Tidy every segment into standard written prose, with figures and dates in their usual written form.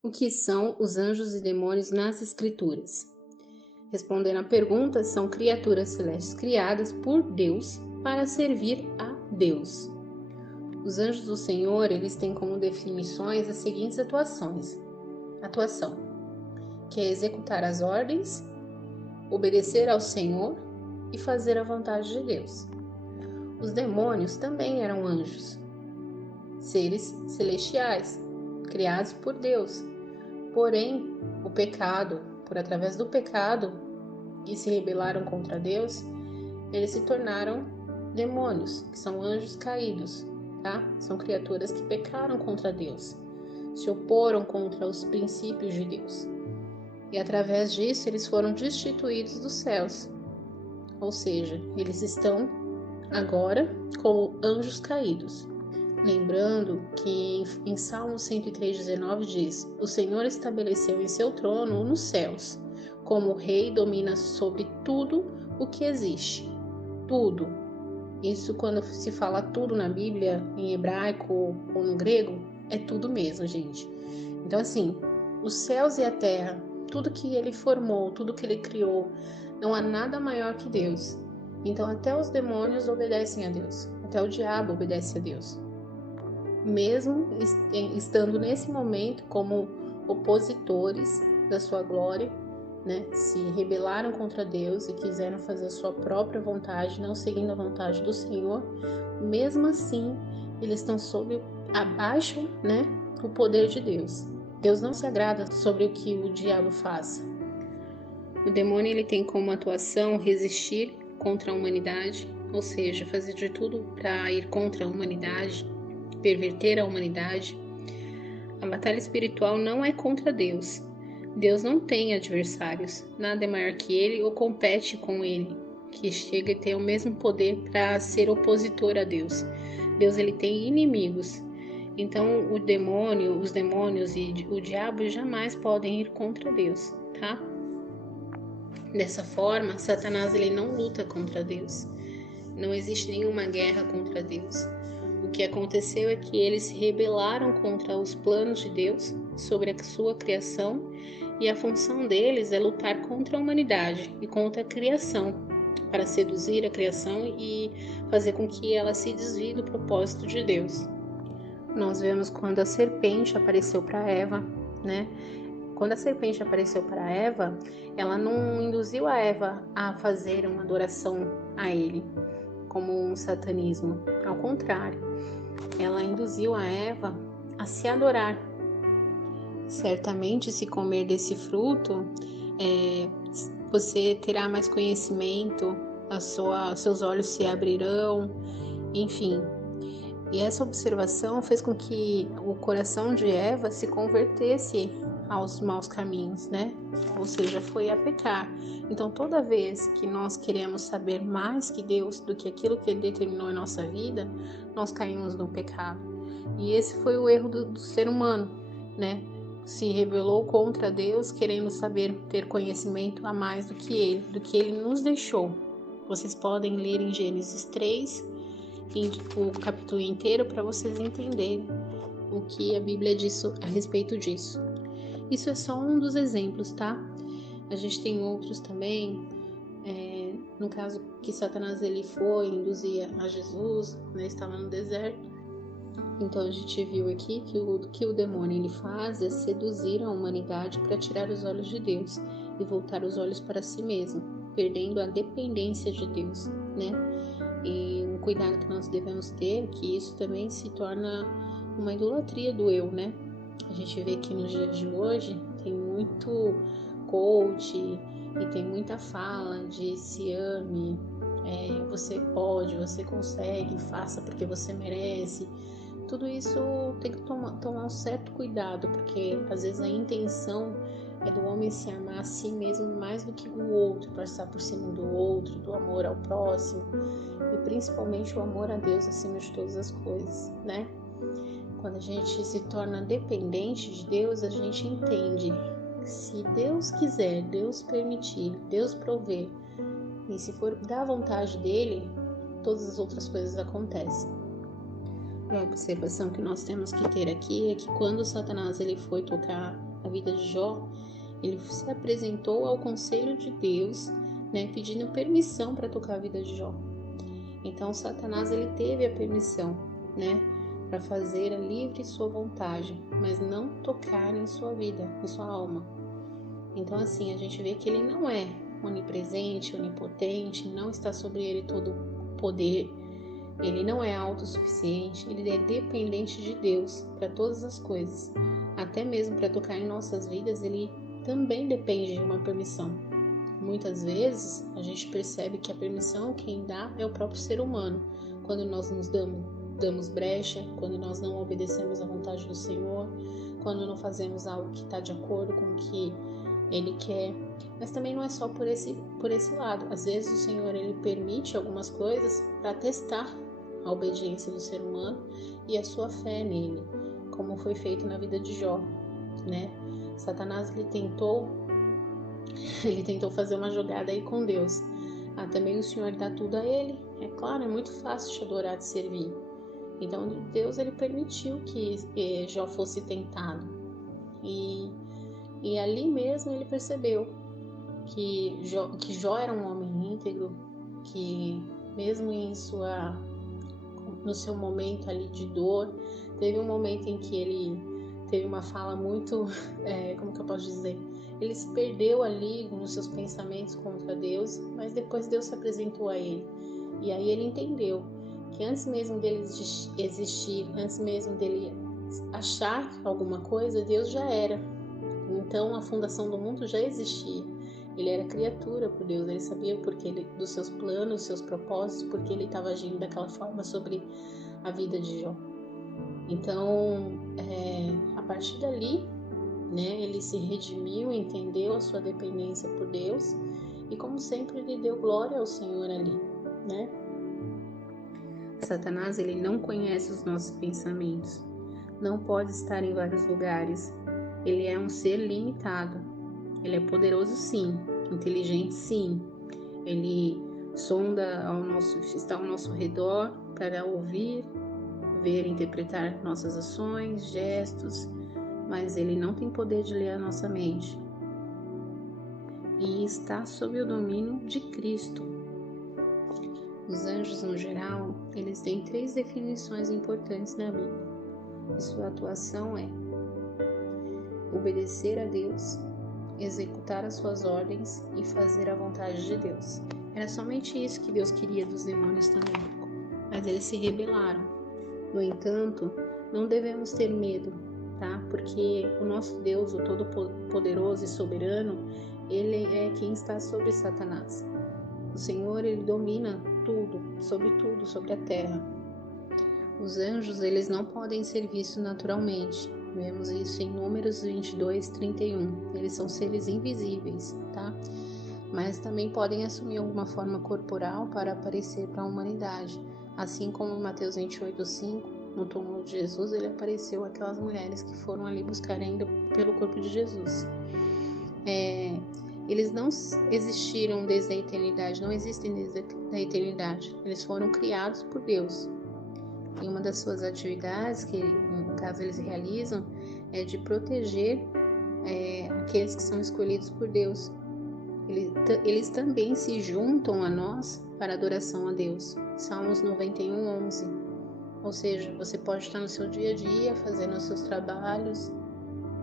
O que são os anjos e demônios nas Escrituras? Respondendo à pergunta, são criaturas celestes criadas por Deus para servir a Deus. Os anjos do Senhor, eles têm como definições as seguintes atuação, que é executar as ordens, obedecer ao Senhor e fazer a vontade de Deus. Os demônios também eram anjos, seres celestiais, criados por Deus. Porém, o pecado, através do pecado, e se rebelaram contra Deus, eles se tornaram demônios, que são anjos caídos, tá? São criaturas que pecaram contra Deus, se oporam contra os princípios de Deus. E através disso, eles foram destituídos dos céus. Ou seja, eles estão agora como anjos caídos. Lembrando que em Salmo 103:19 diz: O Senhor estabeleceu em seu trono nos céus, como rei domina sobre tudo o que existe. Tudo. Isso, quando se fala tudo na Bíblia, em hebraico ou no grego, é tudo mesmo, gente. Então, assim, os céus e a terra, tudo que ele formou, tudo que ele criou, não há nada maior que Deus. Então, até os demônios obedecem a Deus, até o diabo obedece a Deus. Mesmo estando nesse momento como opositores da sua glória, né, se rebelaram contra Deus e quiseram fazer a sua própria vontade, não seguindo a vontade do Senhor, mesmo assim, eles estão abaixo, né, o poder de Deus. Deus não se agrada sobre o que o diabo faz. O demônio, ele tem como atuação resistir contra a humanidade, ou seja, fazer de tudo para ir contra a humanidade, perverter a humanidade. A batalha espiritual não é contra Deus. Deus não tem adversários, nada é maior que ele ou compete com ele, que chega e tem o mesmo poder para ser opositor a Deus. Deus, ele tem inimigos. Então os demônios e o diabo jamais podem ir contra Deus, tá? Dessa forma, Satanás, ele não luta contra Deus. Não existe nenhuma guerra contra Deus. O que aconteceu é que eles se rebelaram contra os planos de Deus sobre a sua criação, e a função deles é lutar contra a humanidade e contra a criação, para seduzir a criação e fazer com que ela se desvie do propósito de Deus. Nós vemos quando a serpente apareceu para Eva, né? Quando a serpente apareceu para Eva, ela não induziu a Eva a fazer uma adoração a ele, como um satanismo. Ao contrário, ela induziu a Eva a se adorar. Certamente, se comer desse fruto, você terá mais conhecimento, seus olhos se abrirão, enfim. E essa observação fez com que o coração de Eva se convertesse aos maus caminhos, né? Ou seja, foi a pecar. Então, toda vez que nós queremos saber mais que Deus do que aquilo que Ele determinou em nossa vida, nós caímos no pecado. E esse foi o erro do ser humano, né? Se rebelou contra Deus, querendo saber, ter conhecimento a mais do que Ele nos deixou. Vocês podem ler em Gênesis 3, o capítulo inteiro, para vocês entenderem o que a Bíblia diz a respeito disso. Isso é só um dos exemplos, tá? A gente tem outros também, no caso que Satanás ele foi, induzia a Jesus, né, estava no deserto. Então a gente viu aqui que o demônio ele faz é seduzir a humanidade para tirar os olhos de Deus e voltar os olhos para si mesmo, perdendo a dependência de Deus, né? E um cuidado que nós devemos ter, que isso também se torna uma idolatria do eu, né? A gente vê que nos dias de hoje tem muito coach e tem muita fala de se ame, você pode, você consegue, faça porque você merece. Tudo isso tem que tomar um certo cuidado, porque às vezes a intenção é do homem se amar a si mesmo mais do que o outro, passar por cima do outro, do amor ao próximo e principalmente o amor a Deus acima de todas as coisas, né? Quando a gente se torna dependente de Deus, a gente entende que se Deus quiser, Deus permitir, Deus prover, e se for da vontade dele, todas as outras coisas acontecem. A observação que nós temos que ter aqui é que quando Satanás ele foi tocar a vida de Jó, ele se apresentou ao conselho de Deus, né, pedindo permissão para tocar a vida de Jó. Então Satanás ele teve a permissão, né, para fazer a livre sua vontade, mas não tocar em sua vida, em sua alma. Então assim, a gente vê que ele não é onipresente, onipotente, não está sobre ele todo o poder, ele não é autossuficiente, ele é dependente de Deus para todas as coisas. Até mesmo para tocar em nossas vidas, ele também depende de uma permissão. Muitas vezes a gente percebe que a permissão quem dá é o próprio ser humano, quando nós nos damos brecha, quando nós não obedecemos à vontade do Senhor, quando não fazemos algo que está de acordo com o que Ele quer. Mas também não é só por esse lado. Às vezes o Senhor ele permite algumas coisas para testar a obediência do ser humano e a sua fé nele, como foi feito na vida de Jó, né? Satanás ele tentou fazer uma jogada aí com Deus. Também o Senhor dá tudo a ele. É claro, é muito fácil te adorar, te servir. Então Deus ele permitiu que Jó fosse tentado. E ali mesmo ele percebeu que Jó era um homem íntegro, que mesmo no seu momento ali de dor, teve um momento em que ele teve uma fala muito, como que eu posso dizer? Ele se perdeu ali nos seus pensamentos contra Deus, mas depois Deus se apresentou a ele. E aí ele entendeu que antes mesmo dele existir, antes mesmo dele achar alguma coisa, Deus já era. Então a fundação do mundo já existia. Ele era criatura por Deus, ele sabia dos seus planos, dos seus propósitos, porque ele estava agindo daquela forma sobre a vida de Jó. Então, a partir dali, né, ele se redimiu, entendeu a sua dependência por Deus e, como sempre, ele deu glória ao Senhor ali, né? Satanás, ele não conhece os nossos pensamentos, não pode estar em vários lugares, ele é um ser limitado, ele é poderoso sim, inteligente sim, ele está ao nosso redor para ouvir, ver, interpretar nossas ações, gestos, mas ele não tem poder de ler a nossa mente. E está sob o domínio de Cristo. Os anjos, no geral, eles têm 3 definições importantes na Bíblia. E sua atuação é obedecer a Deus, executar as suas ordens e fazer a vontade de Deus. Era somente isso que Deus queria dos demônios também, mas eles se rebelaram. No entanto, não devemos ter medo, tá? Porque o nosso Deus, o Todo-Poderoso e Soberano, Ele é quem está sobre Satanás. O Senhor, Ele domina tudo, sobre a terra. Os anjos, eles não podem ser vistos naturalmente. Vemos isso em Números 22, 31. Eles são seres invisíveis, tá? Mas também podem assumir alguma forma corporal para aparecer para a humanidade. Assim como em Mateus 28, 5, no túmulo de Jesus, ele apareceu àquelas mulheres que foram ali buscar ainda pelo corpo de Jesus. Eles não existiram desde a eternidade, não existem desde a eternidade. Eles foram criados por Deus. E uma das suas atividades, que no caso eles realizam, é de proteger aqueles que são escolhidos por Deus. Eles também se juntam a nós para adoração a Deus. Salmos 91, 11. Ou seja, você pode estar no seu dia a dia, fazendo os seus trabalhos,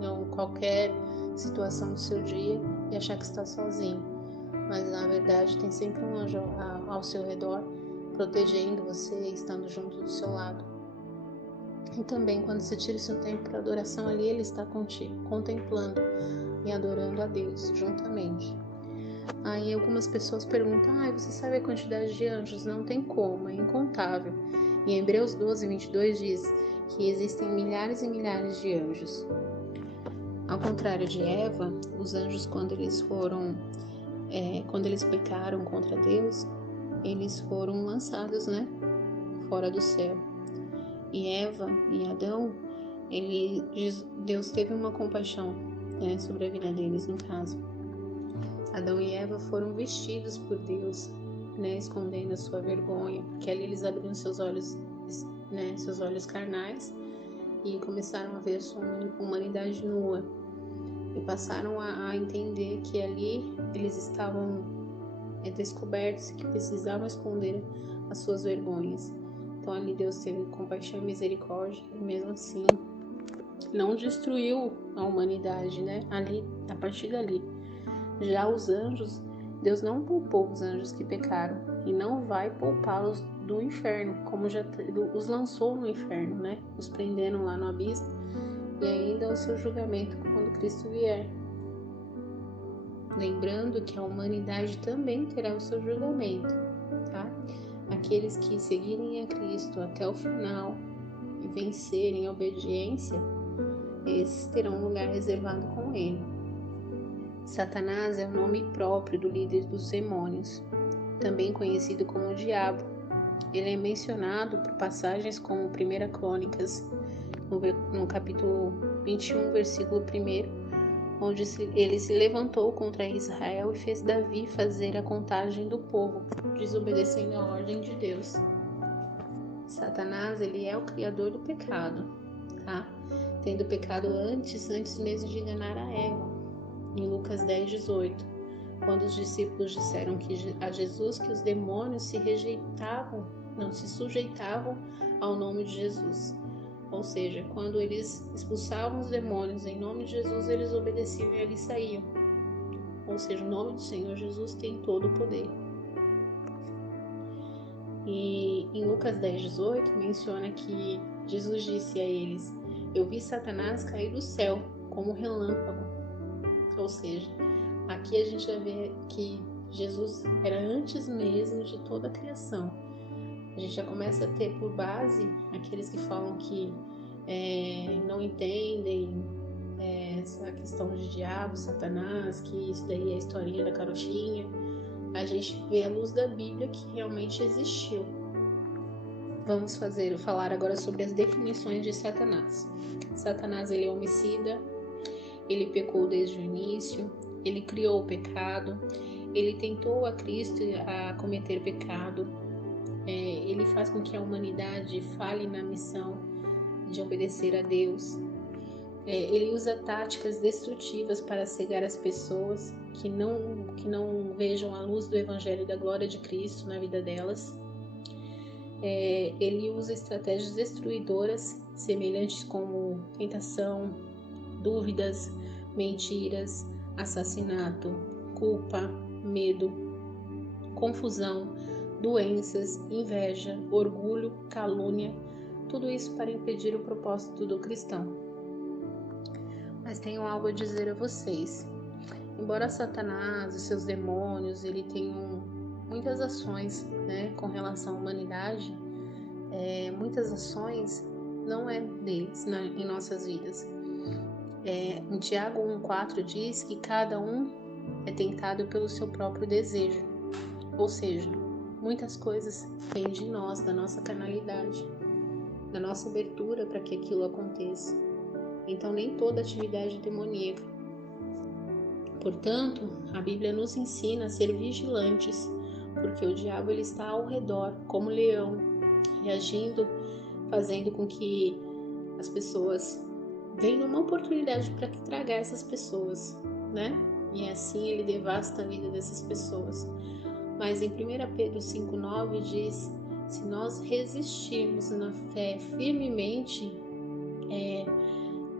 ou qualquer situação do seu dia e achar que está sozinho. Mas na verdade tem sempre um anjo ao seu redor, protegendo você, estando junto do seu lado. E também quando você tira o seu tempo para adoração ali, ele está contigo, contemplando e adorando a Deus juntamente. Aí algumas pessoas perguntam, você sabe a quantidade de anjos? Não tem como, é incontável. Em Hebreus 12, 22 diz que existem milhares e milhares de anjos. Ao contrário de Eva, os anjos quando eles pecaram contra Deus, eles foram lançados, fora do céu. E Eva e Adão, Deus teve uma compaixão, sobre a vida deles, no caso. Adão e Eva foram vestidos por Deus, escondendo a sua vergonha, porque ali eles abriram seus olhos carnais e começaram a ver sua humanidade nua. e passaram a entender que ali eles estavam descobertos e que precisavam esconder as suas vergonhas. Então ali Deus teve compaixão e misericórdia e mesmo assim não destruiu a humanidade, né? Ali, a partir dali. Já os anjos, Deus não poupou os anjos que pecaram e não vai poupá-los do inferno, como já os lançou no inferno, né? Os prenderam lá no abismo e ainda o seu julgamento quando Cristo vier. Lembrando que a humanidade também terá o seu julgamento, tá? Aqueles que seguirem a Cristo até o final e vencerem a obediência, esses terão um lugar reservado com ele. Satanás é o nome próprio do líder dos demônios, também conhecido como o Diabo. Ele é mencionado por passagens como 1 Crônicas, no capítulo 21, versículo 1, onde ele se levantou contra Israel e fez Davi fazer a contagem do povo, desobedecendo a ordem de Deus. Satanás, ele é o criador do pecado, tá? Tendo pecado antes mesmo de enganar a Eva, em Lucas 10:18, quando os discípulos disseram a Jesus que os demônios não se sujeitavam ao nome de Jesus. Ou seja, quando eles expulsavam os demônios em nome de Jesus, eles obedeciam e eles saíam. Ou seja, o nome do Senhor Jesus tem todo o poder. E em Lucas 10:18 menciona que Jesus disse a eles: "Eu vi Satanás cair do céu como um relâmpago." Ou seja, aqui a gente vai ver que Jesus era antes mesmo de toda a criação. A gente já começa a ter por base aqueles que falam que não entendem essa questão de diabo, Satanás, que isso daí é a historinha da carochinha. A gente vê à luz da Bíblia que realmente existiu. Vamos falar agora sobre as definições de Satanás. Satanás, ele é homicida, ele pecou desde o início, ele criou o pecado, ele tentou a Cristo a cometer pecado, ele faz com que a humanidade falhe na missão de obedecer a Deus. Ele usa táticas destrutivas para cegar as pessoas que não vejam a luz do Evangelho da glória de Cristo na vida delas. Ele usa estratégias destruidoras, semelhantes como tentação, dúvidas, mentiras, assassinato, culpa, medo, confusão, doenças, inveja, orgulho, calúnia, tudo isso para impedir o propósito do cristão. Mas tenho algo a dizer a vocês. Embora Satanás e seus demônios ele tenham muitas ações, né, com relação à humanidade, muitas ações não é deles em nossas vidas. Em Tiago 1,4 diz que cada um é tentado pelo seu próprio desejo, ou seja, muitas coisas vêm de nós, da nossa carnalidade, da nossa abertura para que aquilo aconteça. Então nem toda atividade é demoníaca. Portanto, a Bíblia nos ensina a ser vigilantes, porque o diabo ele está ao redor, como leão, reagindo, fazendo com que as pessoas venham uma oportunidade para tragar essas pessoas, né? E assim ele devasta a vida dessas pessoas. Mas em 1 Pedro 5,9 diz: se nós resistirmos na fé firmemente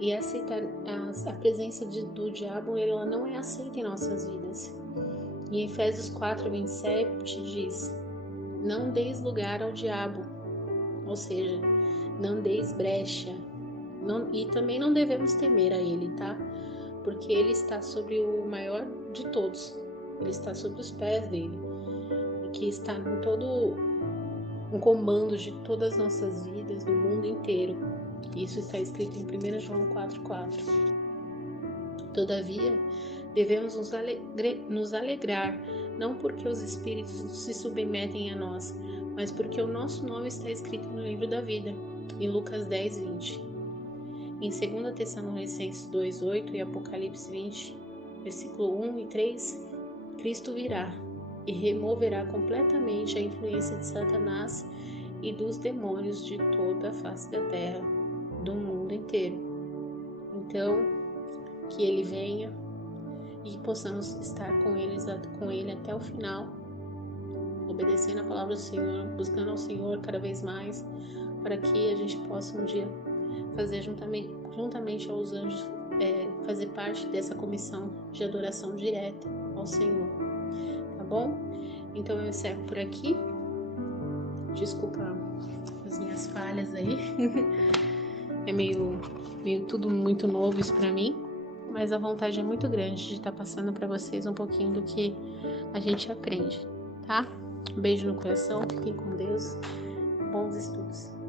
e aceitar a presença do diabo, ela não é aceita em nossas vidas. E em Efésios 4:27 diz: não deis lugar ao diabo, ou seja, não deis brecha, e também não devemos temer a ele, tá? Porque ele está sobre o maior de todos, ele está sobre os pés dele, e que está em todo um comando de todas as nossas vidas, no mundo inteiro. Isso está escrito em 1 João 4,4. Todavia, devemos nos alegrar, não porque os espíritos se submetem a nós, mas porque o nosso nome está escrito no livro da vida, em Lucas 10:20. Em 2 Tessalonicenses 2:8 e Apocalipse 20, versículo 1 e 3, Cristo virá e removerá completamente a influência de Satanás e dos demônios de toda a face da terra, do mundo inteiro. Então, que que Ele venha e que possamos estar com Ele até o final, obedecendo a palavra do Senhor, buscando ao Senhor cada vez mais, para que a gente possa um dia fazer juntamente aos anjos, fazer parte dessa comissão de adoração direta ao Senhor, tá bom? Então eu encerro por aqui. Desculpa as minhas falhas aí. É meio tudo muito novo isso pra mim, mas a vontade é muito grande de estar passando para vocês um pouquinho do que a gente aprende, tá? Um beijo no coração, fiquem com Deus, bons estudos.